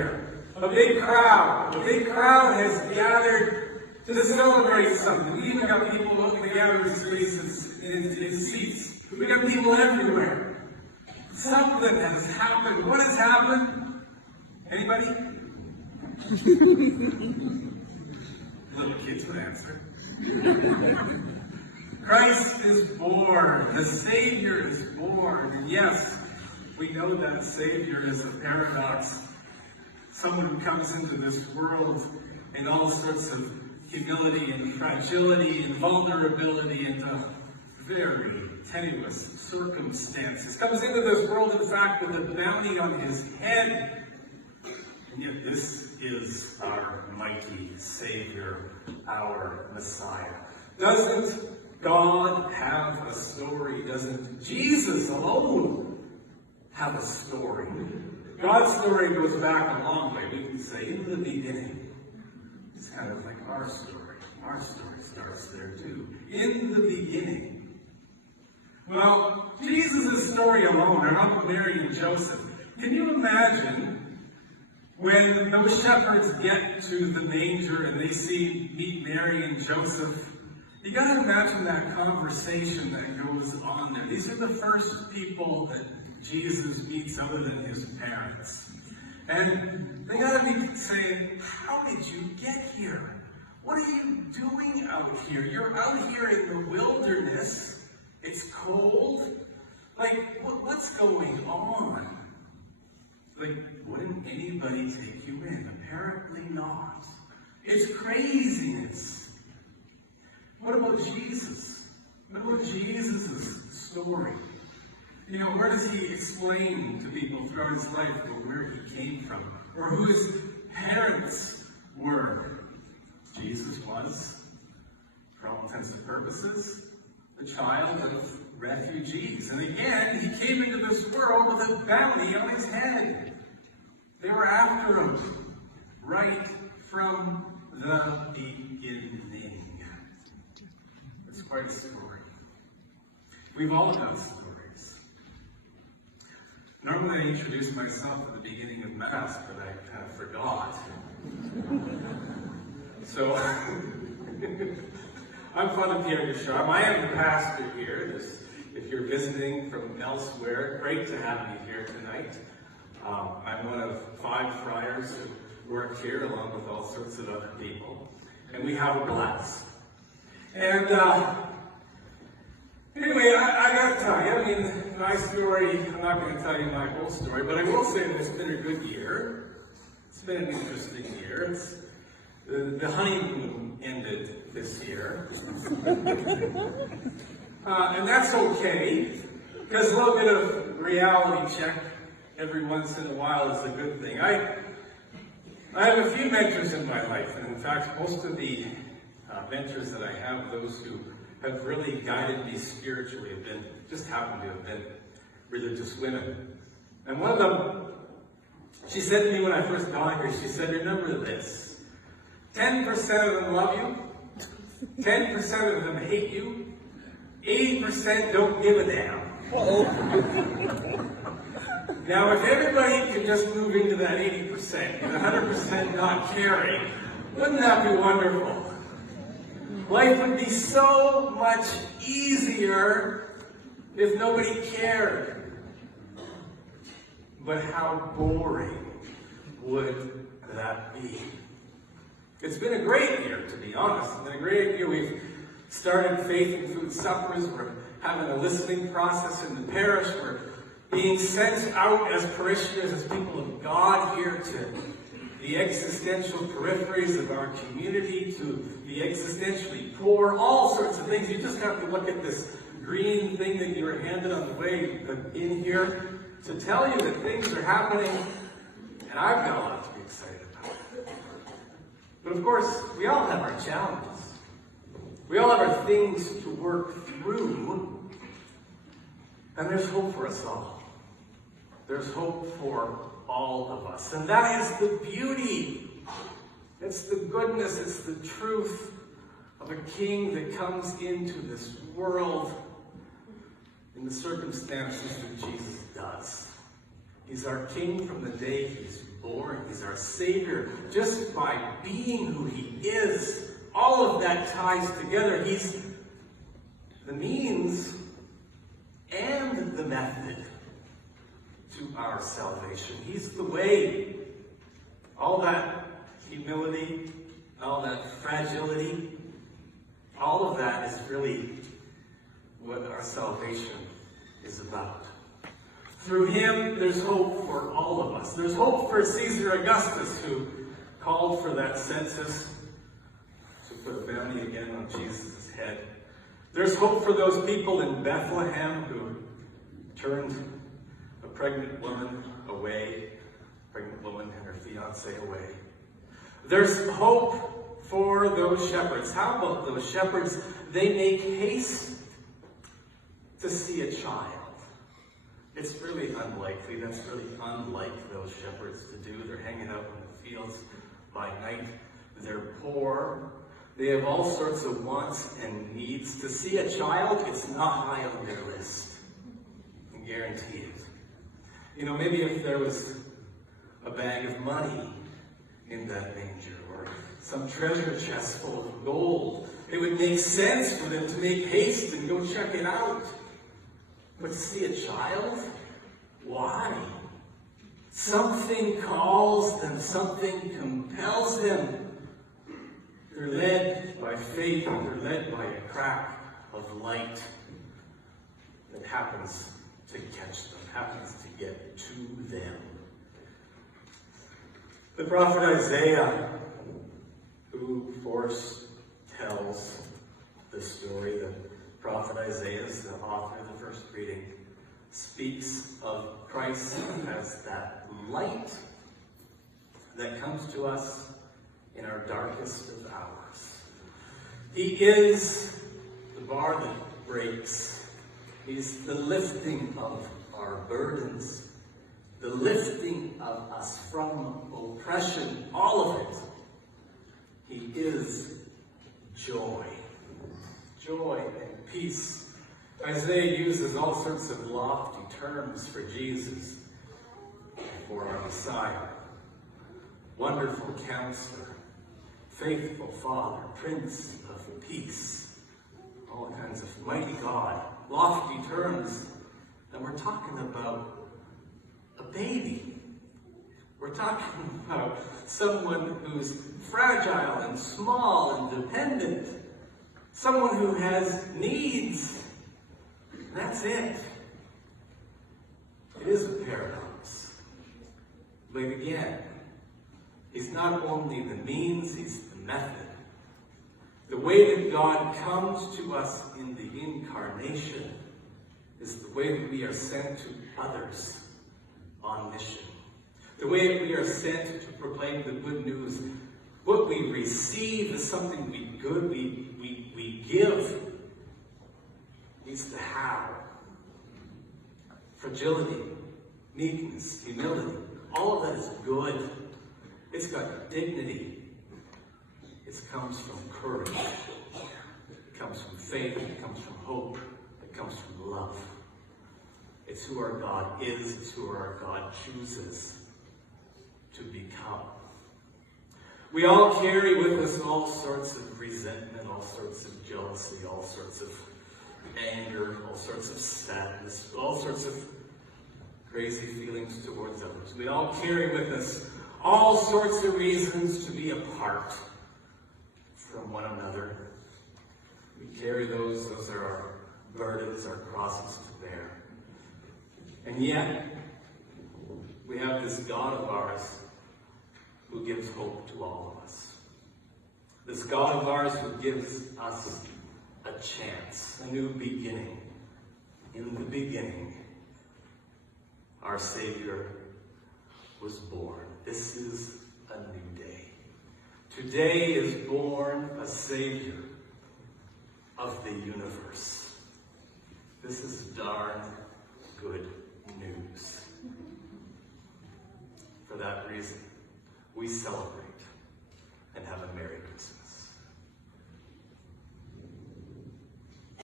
A big crowd has gathered to celebrate something. We even got people up in the gathering spaces in seats. We got people everywhere. Something has happened. What has happened? Anybody? Little kids would answer. Christ is born. The Savior is born. And yes, we know that Savior is a paradox. Someone who comes into this world in all sorts of humility and fragility and vulnerability and very tenuous circumstances. Comes into this world, in fact, with a bounty on his head. And yet this is our mighty Savior, our Messiah. Doesn't God have a story? Doesn't Jesus alone have a story? God's story goes back a long way. We can say, in the beginning. It's kind of like our story. Our story starts there too. In the beginning. Well, Jesus' story alone, and Uncle Mary and Joseph. Can you imagine when those shepherds get to the manger and they meet Mary and Joseph? You got to imagine that conversation that goes on there. These are the first people that Jesus meets other than his parents. And they got to be saying, how did you get here? What are you doing out here? You're out here in the wilderness. It's cold. Like, what's going on? Like, wouldn't anybody take you in? Apparently not. It's craziness. What about Jesus? What about Jesus' story? You know, where does he explain to people throughout his life where he came from? Or who his parents were? Jesus was, for all intents and purposes, the child of refugees. And again, he came into this world with a bounty on his head. They were after him right from the beginning. It's quite a story. We've all got stories. Normally I introduce myself at the beginning of Mass, but I kind of forgot. So, I'm Father Pierre Ducharme. I am the pastor here. If you're visiting from elsewhere, great to have you here tonight. I'm one of 5 friars who work here, along with all sorts of other people. And we have a blast. And anyway, I got to tell you, I mean, my story, I'm not going to tell you my whole story, but I will say that it's been a good year. It's been an interesting year. The honeymoon ended this year. And that's okay, because a little bit of reality check every once in a while is a good thing. I have a few mentors in my life, and in fact, most of the mentors that I have, those who have really guided me spiritually, just happen to have been religious women. And one of them, she said to me when I first got here, she said, remember this, 10% of them love you, 10% of them hate you, 80% don't give a damn. Now, if everybody could just move into that 80% and 100% not caring, wouldn't that be wonderful? Life would be so much easier if nobody cared. But how boring would that be? It's been a great year, to be honest. It's been a great year. We've started Faith and Food Suppers. We're having a listening process in the parish. We're being sent out as parishioners, as people of God here to the existential peripheries of our community, to the existentially poor, all sorts of things. You just have to look at this green thing that you were handed on the way in here to tell you that things are happening, and I've got a lot to be excited about. But of course, we all have our challenges. We all have our things to work through, and there's hope for us all. There's hope for all of us. And that is the beauty. It's the goodness, it's the truth of a king that comes into this world in the circumstances that Jesus does. He's our King from the day he's born. He's our Savior just by being who he is. All of that ties together. He's the means and the method to our salvation. He's the way. All that humility, all that fragility, all of that is really what our salvation is about. Through him, there's hope for all of us. There's hope for Caesar Augustus, who called for that census to put a bounty again on Jesus' head. There's hope for those people in Bethlehem who turned a pregnant woman away, a pregnant woman and her fiancé away. There's hope for those shepherds. How about those shepherds? They make haste to see a child. It's really unlikely. That's really unlike those shepherds to do. They're hanging out in the fields by night. They're poor. They have all sorts of wants and needs. To see a child, it's not high on their list. I can guarantee it. You know, maybe if there was a bag of money in that manger, or some treasure chest full of gold, it would make sense for them to make haste and go check it out. But to see a child? Why? Something calls them, something compels them. They're led by faith, they're led by a crack of light that happens to catch them, happens to get to them. The prophet Isaiah, who foretells the story, the prophet Isaiah is the author of the first reading, speaks of Christ as that light that comes to us in our darkest of hours. He is the bar that breaks. He's the lifting of our burdens, the lifting of us from oppression, all of it. He is joy. Joy and peace. Isaiah uses all sorts of lofty terms for Jesus, for our Messiah. Wonderful Counselor, Faithful Father, Prince of Peace. All kinds of mighty God, lofty terms. And we're talking about a baby. We're talking about someone who's fragile and small and dependent. Someone who has needs. That's it. It is a paradox. But again, he's not only the means, he's the method. The way that God comes to us in the incarnation is the way that we are sent to others on mission. The way that we are sent to proclaim the good news. What we receive is something we give. Needs to have. Fragility, meekness, humility. All of that is good. It's got dignity. It comes from courage. It comes from faith. It comes from hope. It comes from love. It's who our God is. It's who our God chooses to become. We all carry with us all sorts of resentment, all sorts of jealousy, all sorts of anger, all sorts of sadness, all sorts of crazy feelings towards others. We all carry with us all sorts of reasons to be apart from one another. We carry those are our burdens, our crosses to bear. And yet, we have this God of ours who gives hope to all of us. This God of ours who gives us a chance, a new beginning. In the beginning, our Savior was born. This is a new day. Today is born a Savior of the universe. This is darn good news. For that reason, we celebrate and have a Merry Christmas.